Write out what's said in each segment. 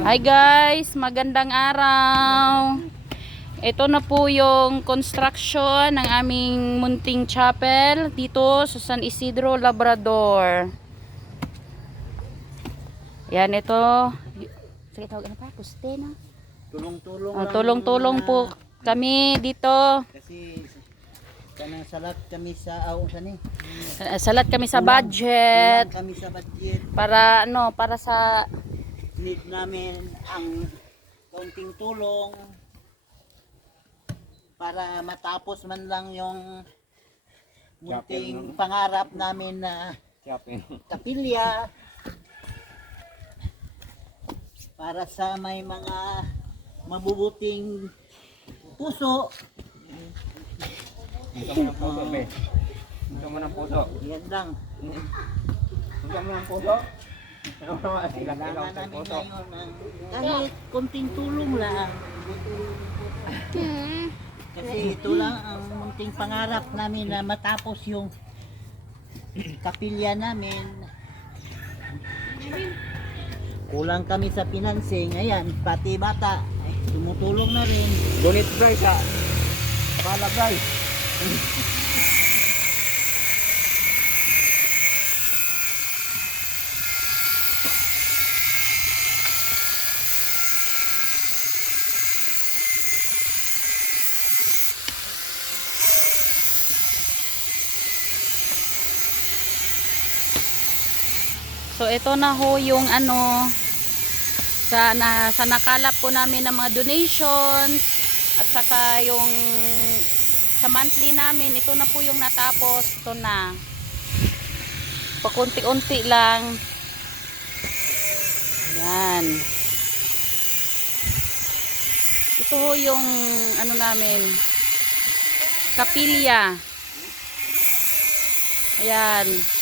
Hi guys, magandang araw. Ito na po yung construction ng aming munting chapel dito sa San Isidro, Labrador. Yan ito. Sige, tawag ano pa? Puste na. Tulong-tulong Oh, tulong-tulong po kami dito. Kasi kanang salat kami sa aw sani. Eh, Salat kami sa budget kami sa budget. para ano, para sa Need namin ang kaunting tulong para matapos man lang yung munting pangarap namin na kapilya para sa may mga mabubuting puso. Gusto mo ng puso, be? Gusto mo ng puso? Yan lang. Gusto mo ng puso? Kailangan ilang namin ngayon ng kahit konting tulong lang. Kasi ito lang ang munting pangarap namin na matapos yung kapilya namin. Kulang kami sa financing. Ayan, pati bata. Ay, tumutulong na rin. Donate price, ha? Pala price. So ito na ho yung ano sa na, sa nakalap po namin ng mga donations at saka yung sa monthly namin ito na po yung natapos ito na. Pakunti-unti lang. Yan ito ho yung ano namin kapilya. Ayan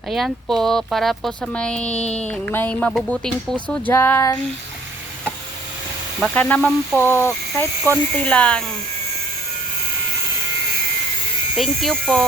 Ayan po, para po sa may may mabubuting puso dyan. Baka naman po, kahit konti lang. Thank you po.